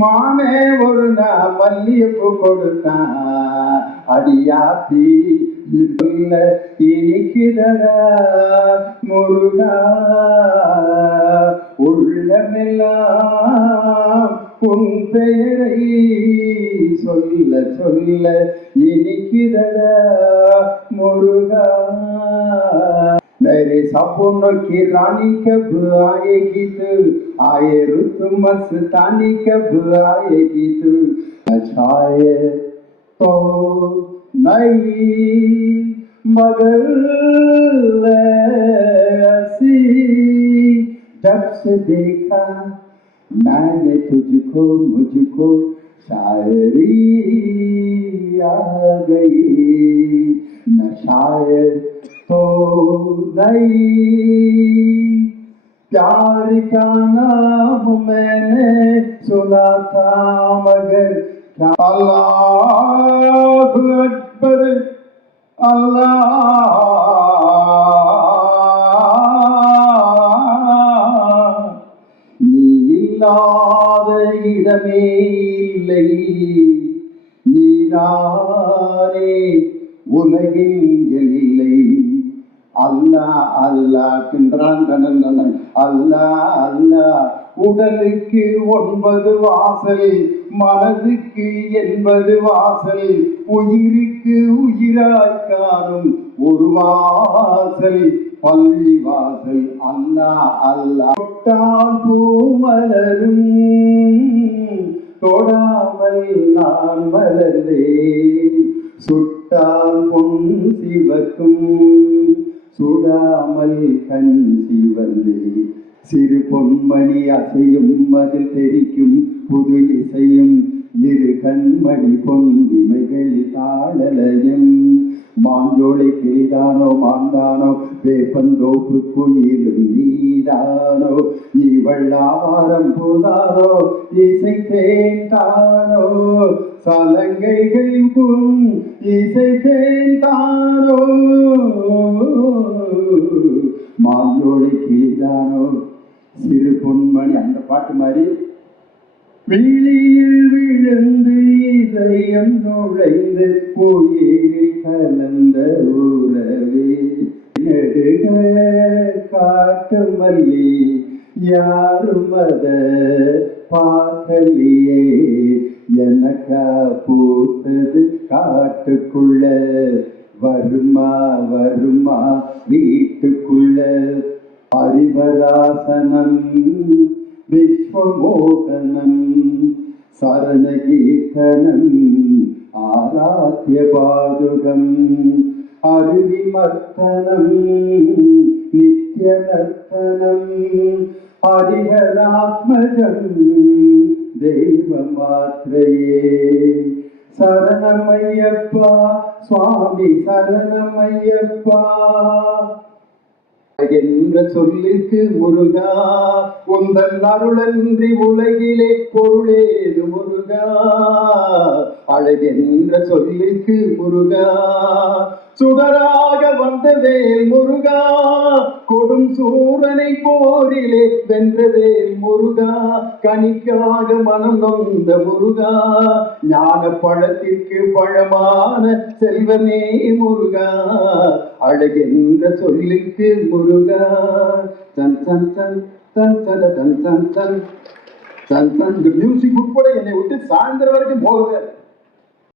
மாமே ஒரு நான் மல்லியப்பூ கொடுத்தான் அடியாத்தி சொல்ல இனிக்குதடா முருகா உள்ளமெல்லாம் உன் பெயரை சொல்ல சொல்ல இனிக்குதடா முருகா मेरे सपनों की रानी कब आएगी तू आए रुत मस्तानी कब आएगी तू शायद तो नहीं मगर ऐसी जब से देखा मैंने तुझको मुझको शायरी आ गई न शायद तो नहीं प्यार का नाम मैंने सुना था मगर अल्लाह अकबर अल्लाह நீ இல்லாத இடமே இல்லை நீதானே உலகில் இல்லை அல்லாஹ் அல்லாஹ் கின்றான் அல்லாஹ் அல்லாஹ் உடலுக்கு 9 வாசல் மனதுக்கு 80 வாசல் உயிருக்கு உயிராய் காணும் ஒரு வாசல் பள்ளி வாசல் அல்லாஹ் அல்லாஹ் தொட்டால் பூமலரும் தொடாமல் நான் மலர்ந்தேன் சுட்டால் பொன் சிவக்கும் சுடாமல் கண் சிவந்தே சிறு பொன்மணி அசையும் அதில் தெரிக்கும் புது இசையும் இரு கண்மணி பொன்னிமைகளில் தாளலயம் மாஞ்சோலை கிளிதானோ மாந்தானோ வேப்பந்தோப்பு குயிலும் நீதானோ இவள் ஆவாரம் போதானோ இசை தேன்தானோ சலங்கைகள் புன் இசை தேன்தானோ மாஞ்சோலை கிளிதானோ சிறு பொன்மணி அந்த பாட்டு மாதிரி விழியில் விழுந்து இதயம் நுழைந்து உயிரில் கலந்த உறவே நெடுக காட்டு மல்லி யாரும் அத பார்க்கலையே எனக்கா பூத்தது காட்டுக்குள்ள வருமா வருமா வீட்டுக்குள்ள அறிவராசனம் விஸ்வமோகனம் சரணகீர்த்தனம் ஆராத்ய பாதுகம் அருவிமர்த்தனம் நித்ய நர்த்தனம் ஹரிஹராத்மஜம் தெய்வமாத்ரயே சரணமையப்பா சுவாமி சரணமையப்பா என்ற சொல்லுக்கு முருகா உந்தன் அருளன்றி உலகிலே பொருளேது முருகா அழகென்ற சொல்லுக்கு முருகா சுடராக வந்தவேல் முருகா கொடும் சூரனை போரிலே வென்றவேல் முருகா கனிக்காக மனம் நொந்த முருகா ஞான பழத்திற்கு பழமான செல்வமே முருகா அழகென்ற சொல்லுக்கு முருகா தன் தன் தன் தன் தன் தன் தன் தன் தன் தன் இந்த மியூசிக் உட்பட என்னை விட்டு சாயந்தரம் வரைக்கும் போகவே